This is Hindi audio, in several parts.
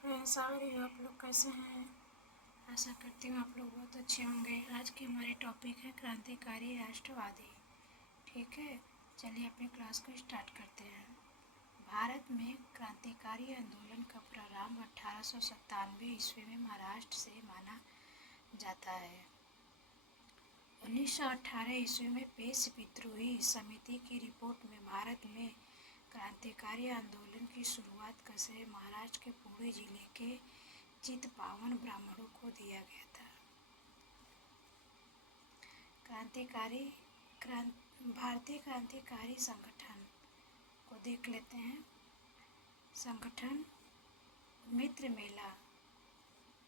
फ्रेंड्स, और आप लोग कैसे हैं? आशा करती हूँ आप लोग बहुत अच्छे होंगे। आज की हमारी टॉपिक है क्रांतिकारी राष्ट्रवादी। ठीक है, चलिए अपनी क्लास को स्टार्ट करते हैं। भारत में क्रांतिकारी आंदोलन का प्रारंभ 1897 ईस्वी में महाराष्ट्र से माना जाता है। 1918 ईस्वी में पेश विद्रोही समिति की रिपोर्ट में भारत में क्रांतिकारी आंदोलन की शुरुआत का श्रेय महाराष्ट्र के पुणे जिले के चित्पावन ब्राह्मणों को दिया गया था। भारतीय क्रांतिकारी संगठन को देख लेते हैं। संगठन मित्र मेला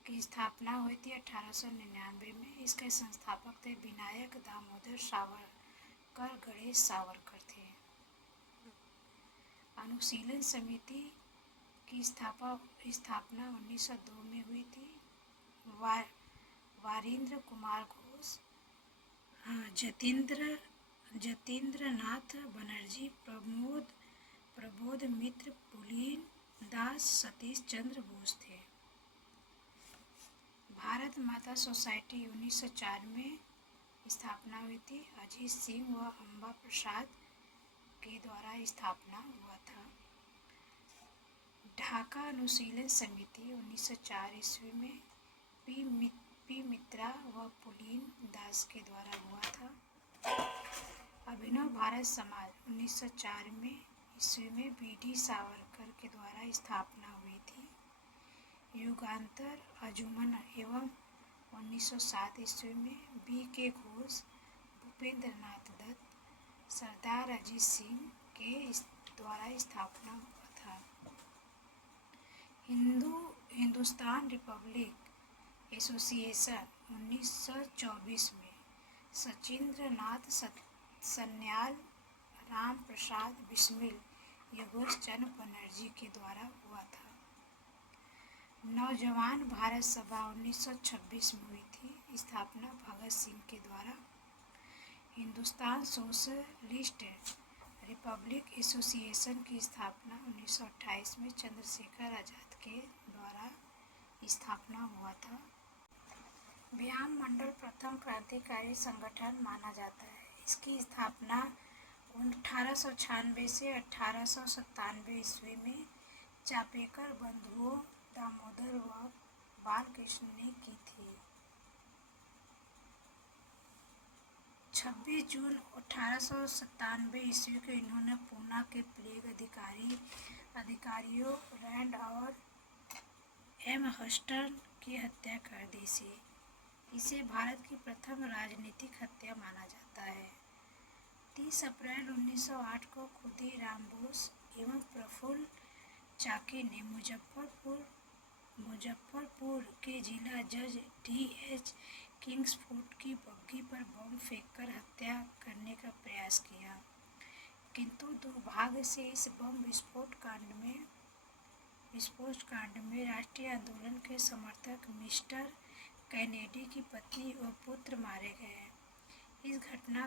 की स्थापना हुई थी 1899 में। इसके संस्थापक थे विनायक दामोदर सावरकर, गणेश सावरकर थे। अनुशीलन समिति की स्थापना 1902 में हुई थी। वारिंद्र कुमार घोष, जतीन्द्र नाथ बनर्जी, प्रबोध मित्र, पुलिन दास, सतीश चंद्र बोस थे। भारत माता सोसाइटी 1904 में स्थापना हुई थी। अजीत सिंह व अम्बा प्रसाद के द्वारा स्थापना हुआ था। ढाका अनुशीलन समिति 1904 ईस्वी में पी मित्रा व पुलिन दास के द्वारा हुआ था। अभिनव भारत समाज 1904 में ईस्वी में बी.डी. सावरकर के द्वारा स्थापना हुई थी। युगांतर अंजुमन एवं 1907 ईस्वी में बी.के. घोष, भूपेंद्र नाथ दत्त, सरदार अजीत सिंह के द्वारा स्थापना हुआ था। हिंदुस्तान रिपब्लिक एसोसिएशन 1924 में सचिंद्र नाथ सन्याल, राम प्रसाद बिस्मिल, योगेश चंद्र बनर्जी के द्वारा हुआ था। नौजवान भारत सभा 1926 में हुई थी। स्थापना भगत सिंह के द्वारा। हिंदुस्तान सोशलिस्ट रिपब्लिक एसोसिएशन की स्थापना 1928 में चंद्रशेखर आजाद के द्वारा स्थापना हुआ था। व्यायाम मंडल प्रथम क्रांतिकारी संगठन माना जाता है। इसकी स्थापना 1896 से 1897 ईस्वी में चापेकर बंधुओं दामोदर व बालकृष्ण ने की थी। 26 जून 1897 ईस्वी को इन्होंने पूना के प्लेग अधिकारियों रैंड और एम हस्टन की हत्या कर दी थी। इसे भारत की प्रथम राजनीतिक हत्या माना जाता है। 30 अप्रैल 1908 को खुदीराम बोस एवं प्रफुल्ल चाकी ने मुजफ्फरपुर के जिला जज D.H. किंग्सफोर्ड की बग्घी पर बम फेंककर हत्या करने का प्रयास किया, किंतु दुर्भाग्य से इस बम विस्फोट कांड में राष्ट्रीय आंदोलन के समर्थक मिस्टर कैनेडी की पत्नी और पुत्र मारे गए। इस घटना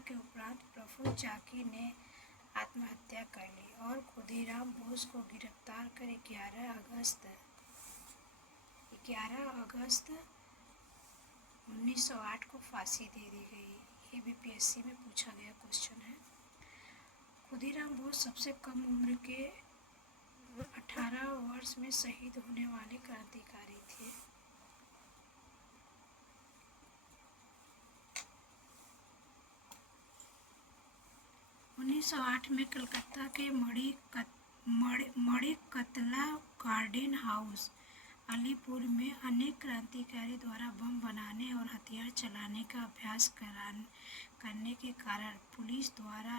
के उपरांत प्रफुल्ल चाकी ने आत्महत्या कर ली और खुदीराम बोस को गिरफ्तार कर 11 अगस्त 1908 को फांसी दे दी गई। ये बीपीएससी में पूछा गया क्वेश्चन है। खुदीराम बोस सबसे कम उम्र के 18 वर्ष में शहीद होने वाले क्रांतिकारी थे। सौ 1908 में कलकत्ता के मणिकतला गार्डन हाउस अलीपुर में अनेक क्रांतिकारी द्वारा बम बनाने और हथियार चलाने का अभ्यास करने के कारण पुलिस द्वारा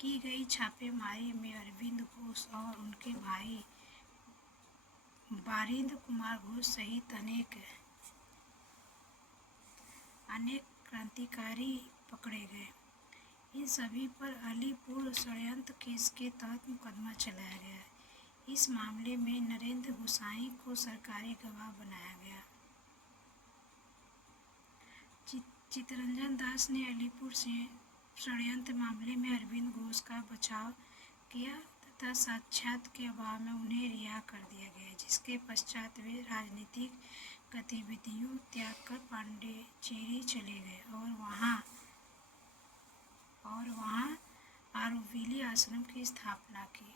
की गई छापेमारी में अरविंद घोष और उनके भाई वारिंद्र कुमार घोष सहित अनेक क्रांतिकारी पकड़े गए। इन सभी पर अलीपुर षड्यंत्र केस के तहत मुकदमा चलाया गया। इस मामले में नरेंद्र गोसाई को सरकारी गवाह बनाया गया। चित्तरंजन दास ने अलीपुर से षड्यंत्र मामले में अरविंद घोष का बचाव किया नागरिकता साक्षात के अभाव में उन्हें रिहा कर दिया गया, जिसके पश्चात वे राजनीतिक गतिविधियों त्याग कर पांडिचेरी चले गए और वहाँ आरोविली आश्रम की स्थापना की।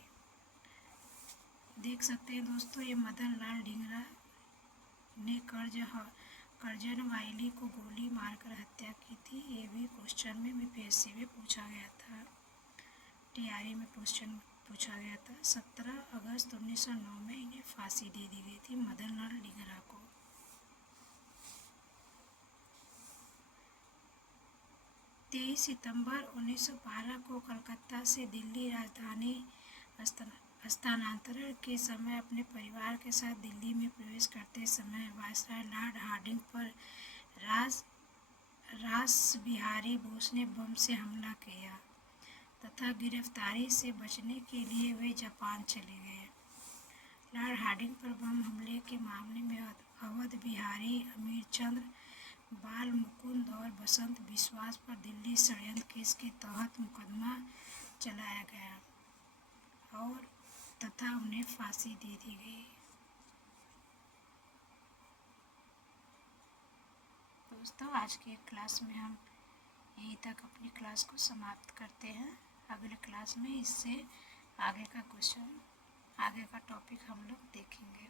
देख सकते हैं दोस्तों, ये मदन लाल ढींगरा ने करजन वाइली को गोली मारकर हत्या की थी। ये भी क्वेश्चन में बीपीएससी में पूछा गया था, टीआरई में क्वेश्चन पूछा गया था। 17 अगस्त 1909 में इन्हें फांसी दे दी गई थी, मदन लाल ढींगरा को। 23 सितंबर 1912 को कलकत्ता से दिल्ली राजधानी स्थानांतरण के समय अपने परिवार के साथ दिल्ली में प्रवेश करते समय वायसराय लॉर्ड हार्डिंग पर रासबिहारी बोस ने बम से हमला किया तथा गिरफ्तारी से बचने के लिए वे जापान चले गए। लॉर्ड हार्डिंग पर बम हमले के मामले में अवध बिहारी, अमीरचंद्र, बाल मुकुंद और बसंत बिश्वास पर दिल्ली षड्यंत्र केस के तहत मुकदमा चलाया गया और तथा उन्हें फांसी दे दी गई। दोस्तों, आज की क्लास में हम यहीं तक अपनी क्लास को समाप्त करते हैं। अगले क्लास में इससे आगे का क्वेश्चन, आगे का टॉपिक हम लोग देखेंगे।